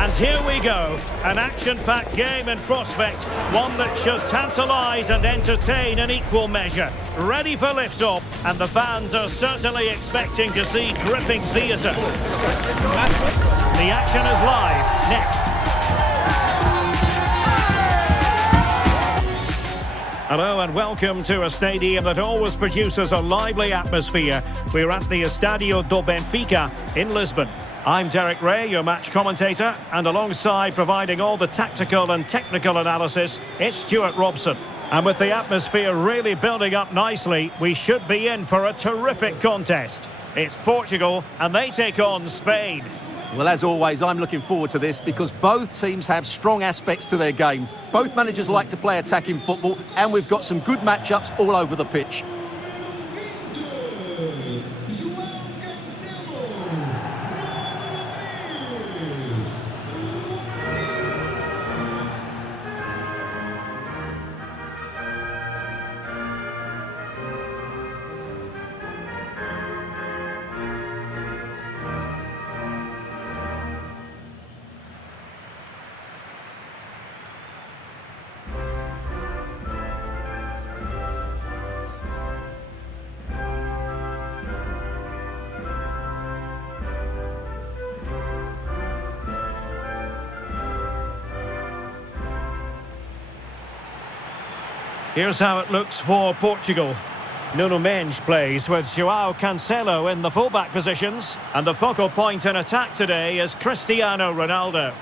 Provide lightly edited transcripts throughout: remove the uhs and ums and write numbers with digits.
And here we go, an action-packed game in prospect, one that should tantalise and entertain in equal measure. Ready for lift-off, and the fans are certainly expecting to see gripping theatre. The action is live, next. Hello and welcome to a stadium that always produces a lively atmosphere. We're at the Estadio do Benfica in Lisbon. I'm Derek Ray, your match commentator, and alongside providing all the tactical and technical analysis, it's Stuart Robson. And with the atmosphere really building up nicely, we should be in for a terrific contest. It's Portugal, and they take on Spain. Well, as always, I'm looking forward to this because both teams have strong aspects to their game. Both managers like to play attacking football, and we've got some good matchups all over the pitch. Here's how it looks for Portugal. Nuno Mendes plays with João Cancelo in the fullback positions. And the focal point in attack today is Cristiano Ronaldo.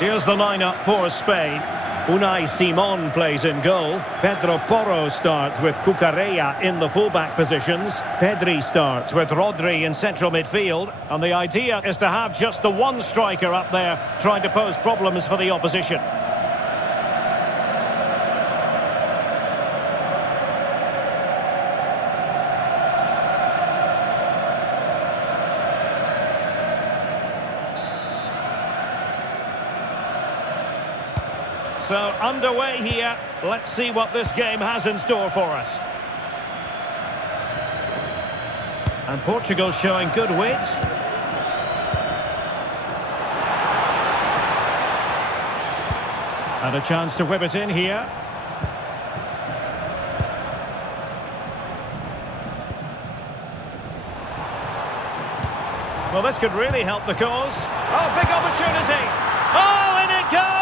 Here's the lineup for Spain. Unai Simon plays in goal. Pedro Porro starts with Cucurella in the fullback positions. Pedri starts with Rodri in central midfield. And the idea is to have just the one striker up there trying to pose problems for the opposition. So, underway here. Let's see what this game has in store for us. And Portugal showing good wit. And a chance to whip it in here. Well, this could really help the cause. Oh, big opportunity. Oh, and it goes!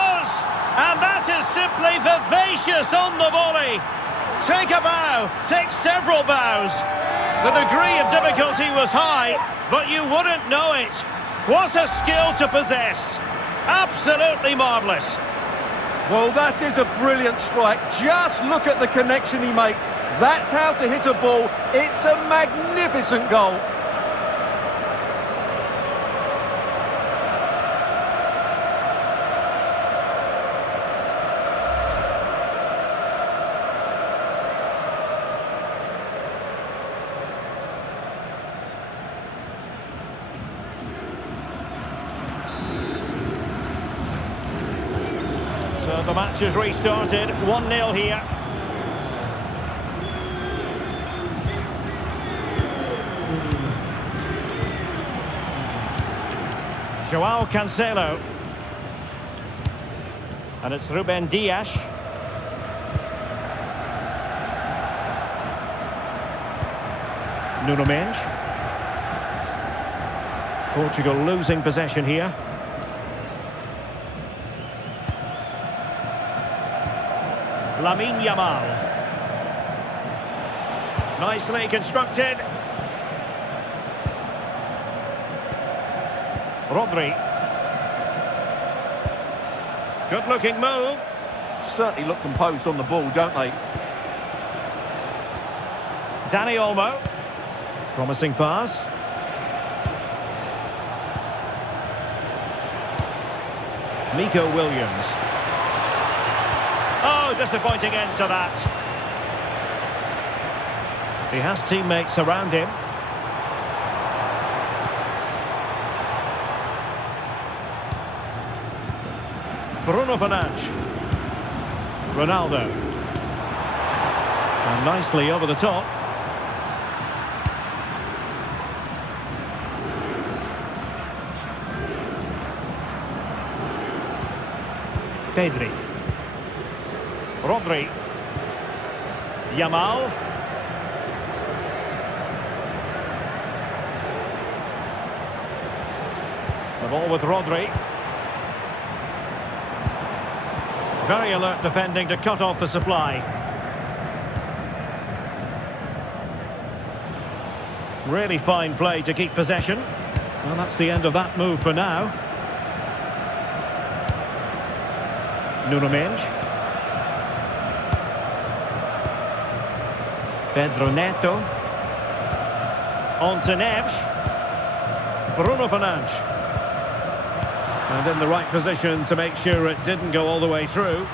And that is simply vivacious on the volley. Take a bow, take several bows. The degree of difficulty was high, but you wouldn't know it. What a skill to possess. Absolutely marvellous. Well, that is a brilliant strike. Just look at the connection he makes. That's how to hit a ball. It's a magnificent goal. So the match has restarted, 1-0 here. João Cancelo. And it's Ruben Dias. Nuno Mendes. Portugal losing possession here. Yamal. Nicely constructed. Rodri. Good looking move. Certainly look composed on the ball, don't they? Dani Olmo. Promising pass. Nico Williams. Oh, disappointing end to that. He has teammates around him. Bruno Fernandes. Ronaldo. And nicely over the top. Pedri. Rodri. Yamal. The ball with Rodri. Very alert defending to cut off the supply. Really fine play to keep possession. Well, that's the end of that move for now. Nuno Mendes. Pedro Neto. On to Neves. Bruno Fernandes. And in the right position to make sure it didn't go all the way through.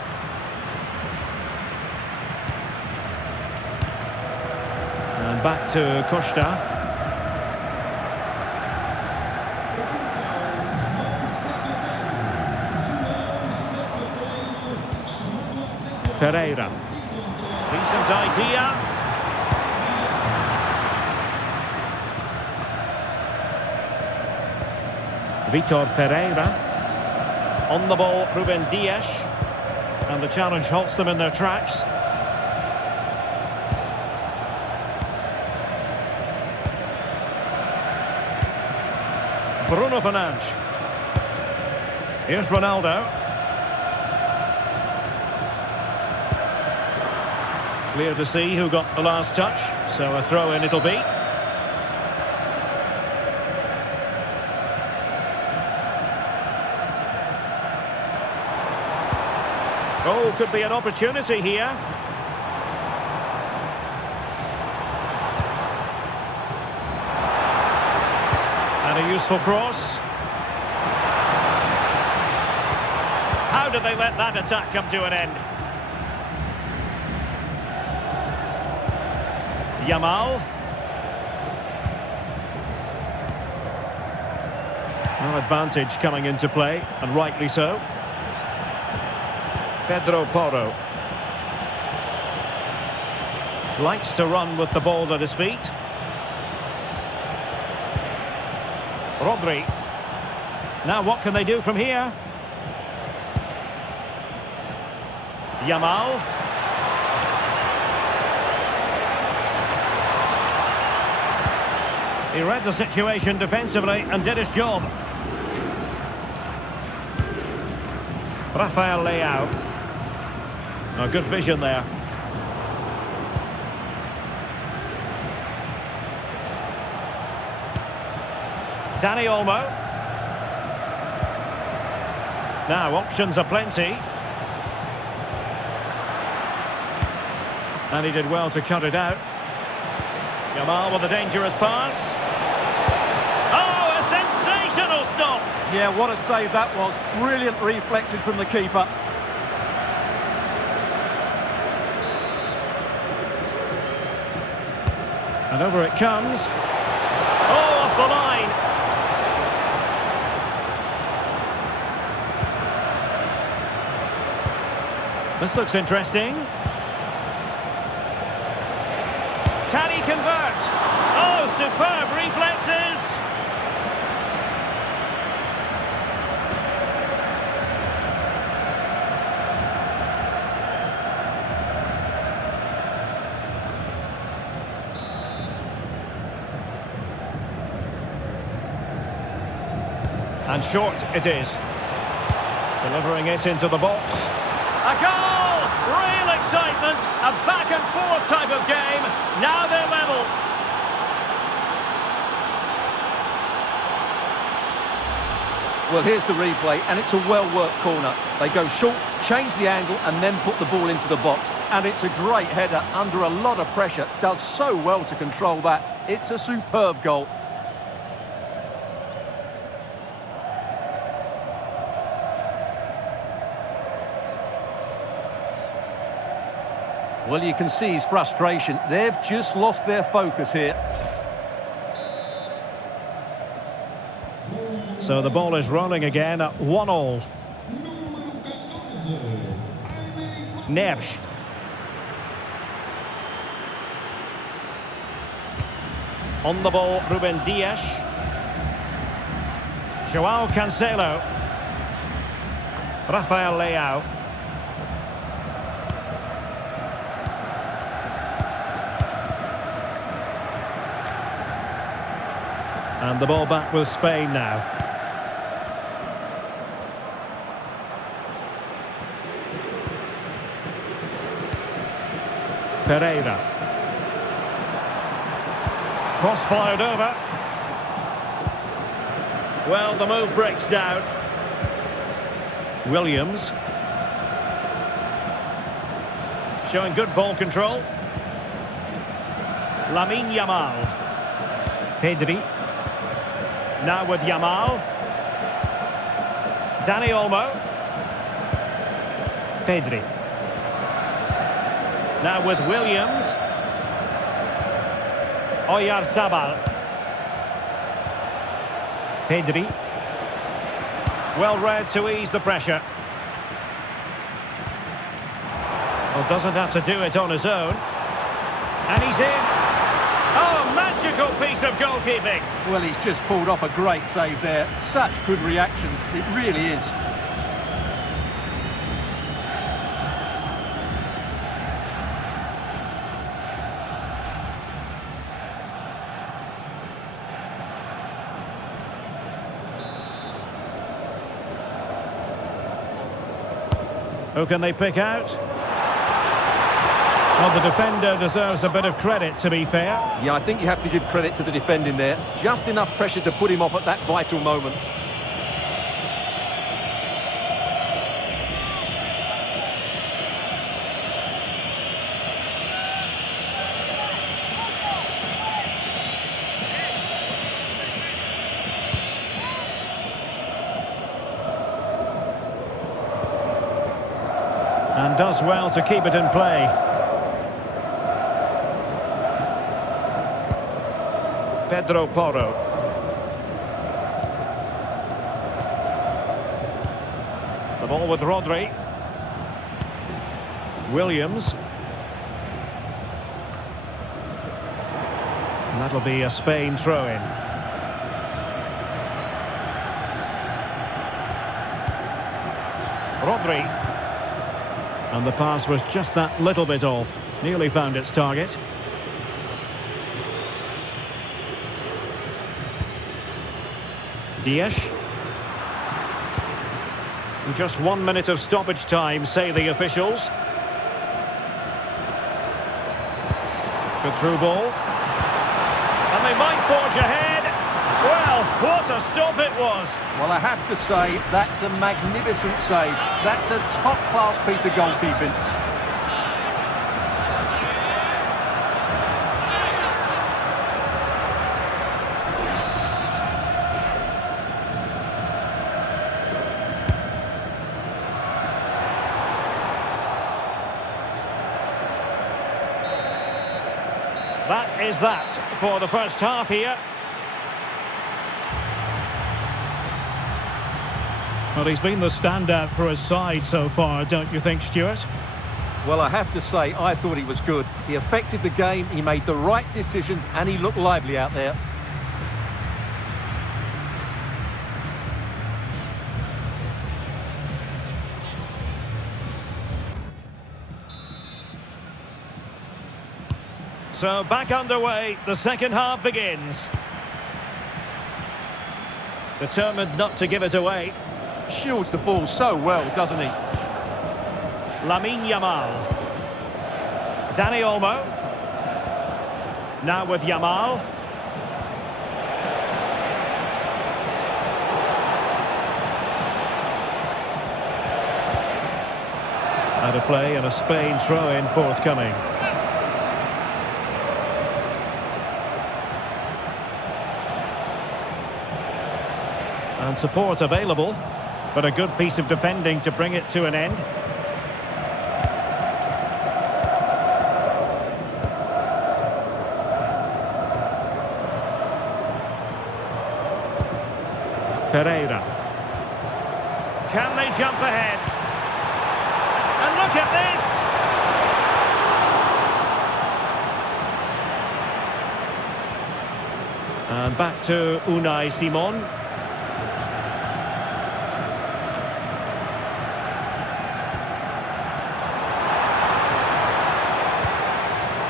And back to Costa. Ferreira. Decent idea. Vitor Ferreira. On the ball, Ruben Dias. And the challenge halts them in their tracks. Bruno Fernandes. Here's Ronaldo. Clear to see who got the last touch, so a throw-in it'll be. Oh, could be an opportunity here. And a useful cross. How did they let that attack come to an end? Yamal. Well, advantage coming into play, and rightly so. Pedro Porro. Likes to run with the ball at his feet. Rodri. Now what can they do from here? Yamal. He read the situation defensively and did his job. Rafael Leao. Oh, good vision there. Dani Olmo. Now, options are plenty. And he did well to cut it out. Yamal with a dangerous pass. Oh, a sensational stop! Yeah, what a save that was. Brilliant reflexes from the keeper. And over it comes. Oh, off the line! This looks interesting. Can he convert? Oh, superb reflexes! And short it is. Delivering it into the box. A goal! Real excitement! A back and forth type of game. Now they're level. Well, here's the replay, and it's a well-worked corner. They go short, change the angle, and then put the ball into the box. And it's a great header under a lot of pressure. Does so well to control that. It's a superb goal. Well, you can see his frustration. They've just lost their focus here. So the ball is rolling again at 1-1. Neves. On the ball, Ruben Dias. João Cancelo. Rafael Leao. And the ball back with Spain now. Ferreira. Cross fired over. Well, the move breaks down. Williams. Showing good ball control. Yamal. Pedri. Now with Yamal. Dani Olmo. Pedri. Now with Williams. Oyarzabal. Pedri. Well read to ease the pressure. Well, doesn't have to do it on his own. And he's in. Oh, magical piece of goalkeeping. Well, he's just pulled off a great save there. Such good reactions. It really is. Who can they pick out? Well, the defender deserves a bit of credit, to be fair. Yeah, I think you have to give credit to the defending there. Just enough pressure to put him off at that vital moment. And does well to keep it in play. Pedro Porro. The ball with Rodri. Williams. And that'll be a Spain throw-in. Rodri. And the pass was just that little bit off. Nearly found its target. Dias. Just 1 minute of stoppage time, say the officials. Good through ball. And they might forge ahead. Well, what a stop it was. Well, I have to say, that's a magnificent save. That's a top-class piece of goalkeeping. That is that for the first half here. Well, he's been the standout for his side so far, don't you think, Stuart? Well, I have to say, I thought he was good. He affected the game, he made the right decisions, and he looked lively out there. So back underway, the second half begins. Determined not to give it away. Shields the ball so well, doesn't he? Yamal. Dani Olmo. Now with Yamal. Out of play and a Spain throw-in forthcoming. And support available, but a good piece of defending to bring it to an end. Ferreira. Can they jump ahead? And look at this! And back to Unai Simon.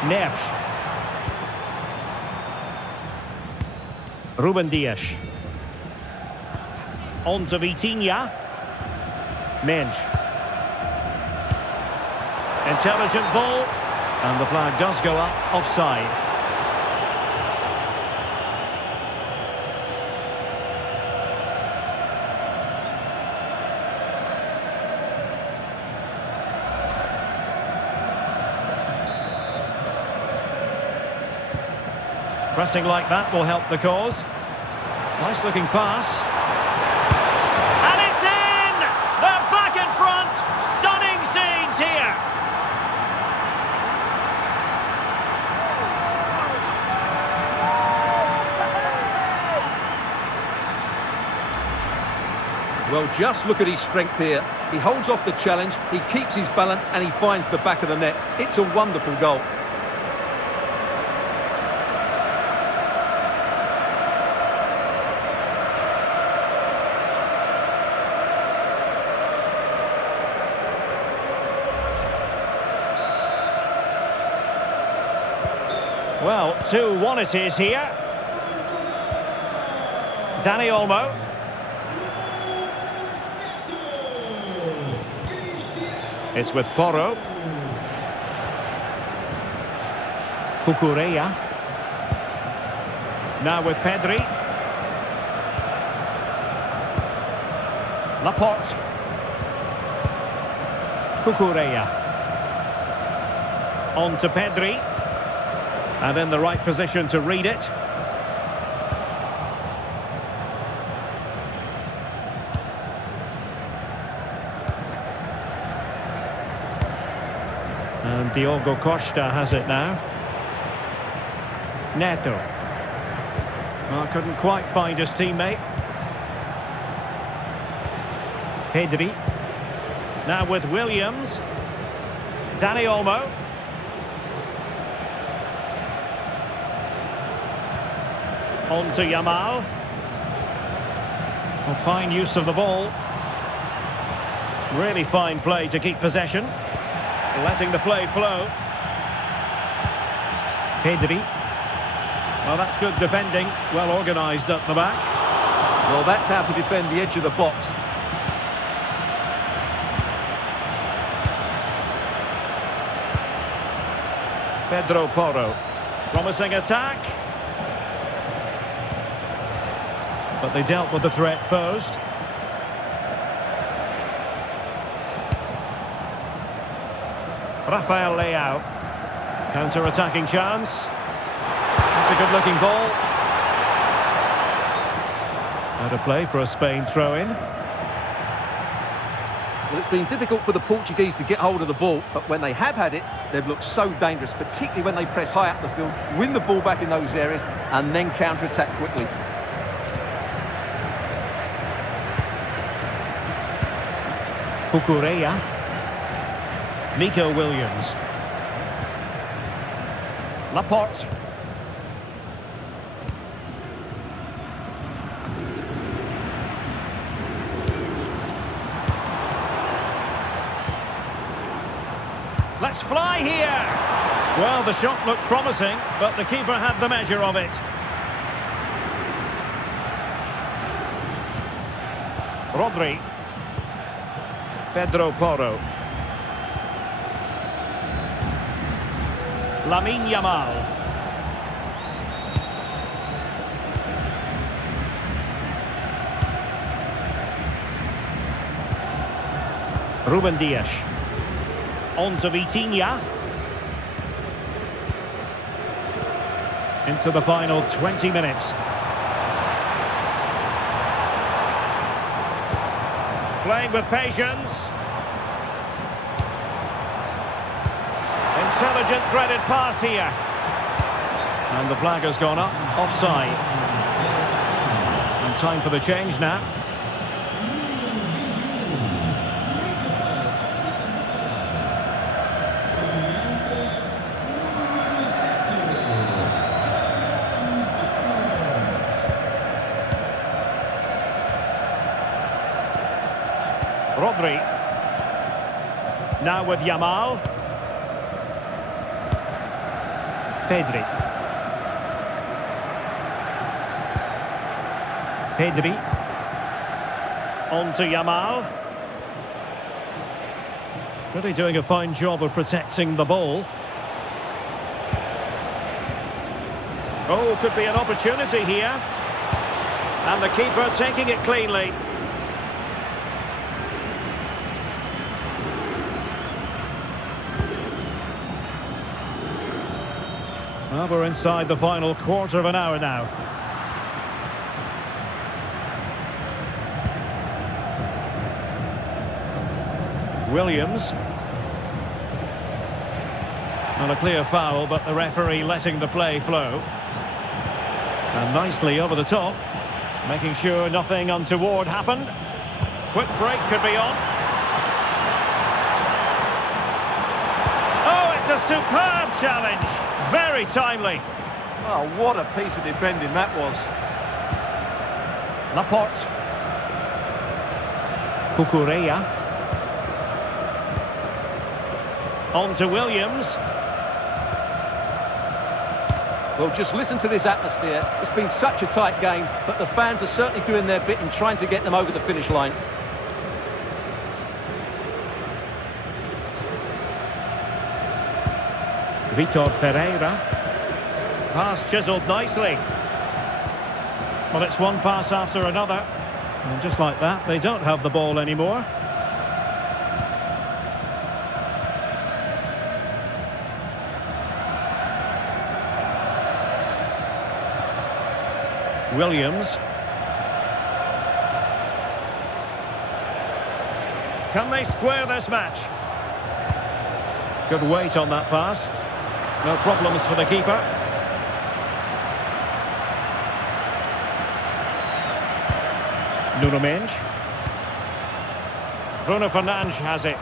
Neres. Ruben Dias. On to Vitinha. Mensch. Intelligent ball. And the flag does go up, offside. Pressing like that will help the cause. Nice looking pass. And it's in! They're back in front! Stunning scenes here! Well, just look at his strength here. He holds off the challenge, he keeps his balance and he finds the back of the net. It's a wonderful goal. Well, 2-1 it is here. Dani Olmo. It's with Porro. Cucurella. Now with Pedri. Laporte. Cucurella. On to Pedri. And in the right position to read it. And Diogo Costa has it now. Neto. Well, couldn't quite find his teammate. Pedri. Now with Williams. Dani Olmo. On to Yamal. Well, fine use of the ball. Really fine play to keep possession. Letting the play flow. Pedri. Well, that's good defending. Well organised at the back. Well, that's how to defend the edge of the box. Pedro Porro. Promising attack. But they dealt with the threat posed. Rafael Leao. Counter-attacking chance. That's a good-looking ball. Out of play for a Spain throw-in. Well, it's been difficult for the Portuguese to get hold of the ball, but when they have had it, they've looked so dangerous, particularly when they press high up the field, win the ball back in those areas, and then counter-attack quickly. Cucurella. Nico Williams. Laporte. Let's fly here! Well, the shot looked promising, but the keeper had the measure of it. Rodri. Pedro Porro. Yamal. Ruben Dias. On to Vitinha. Into the final 20 minutes. Playing with patience. Intelligent threaded pass here. And the flag has gone up. Offside. And time for the change now. Rodri. Now with Yamal. Pedri. On to Yamal. Really doing a fine job of protecting the ball. Oh, could be an opportunity here. And the keeper taking it cleanly. Well, we're inside the final quarter of an hour now. Williams. Not a clear foul, but the referee letting the play flow. And nicely over the top, making sure nothing untoward happened. Quick break could be on. Oh, it's a superb challenge. Very timely. Oh, what a piece of defending that was. Laporte. Cucurella. On to Williams. Well, just listen to this atmosphere. It's been such a tight game, but the fans are certainly doing their bit in trying to get them over the finish line. Vitor Ferreira. Pass chiselled nicely. Well, it's one pass after another. And just like that, they don't have the ball anymore. Williams. Can they square this match? Good weight on that pass. No problems for the keeper. Nuno Mendes. Bruno Fernandes has it.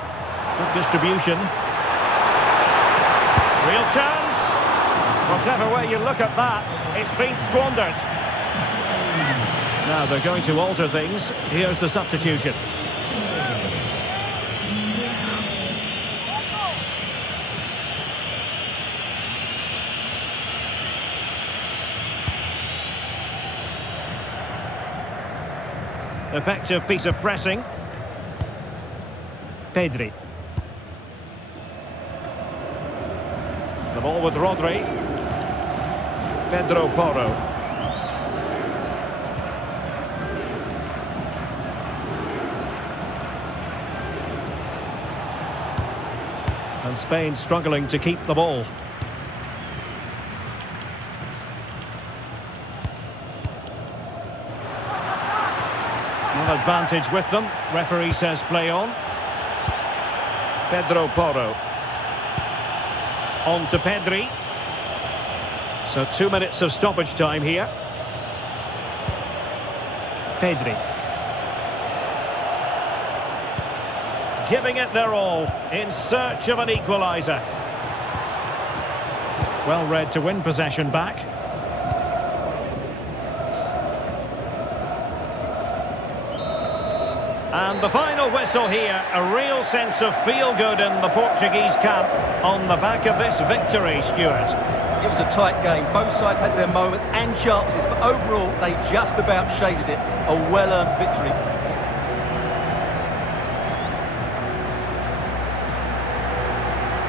Good distribution. Real chance. Whatever way you look at that, it's been squandered. Now they're going to alter things. Here's the substitution. Effective piece of pressing. Pedri. The ball with Rodri. Pedro Porro. And Spain struggling to keep the ball. An advantage with them. Referee says play on. Pedro Porro. On to Pedri. So 2 minutes of stoppage time here. Pedri. Giving it their all in search of an equaliser. Well read to win possession back. And the final whistle here, a real sense of feel-good in the Portuguese camp on the back of this victory, Stuart. It was a tight game. Both sides had their moments and chances, but overall they just about shaded it. A well-earned victory.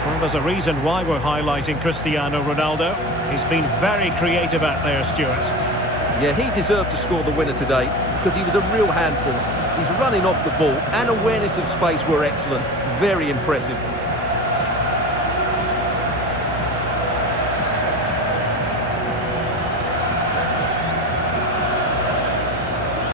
Well, there's a reason why we're highlighting Cristiano Ronaldo. He's been very creative out there, Stuart. Yeah, he deserved to score the winner today because he was a real handful. His running off the ball and awareness of space were excellent. Very impressive.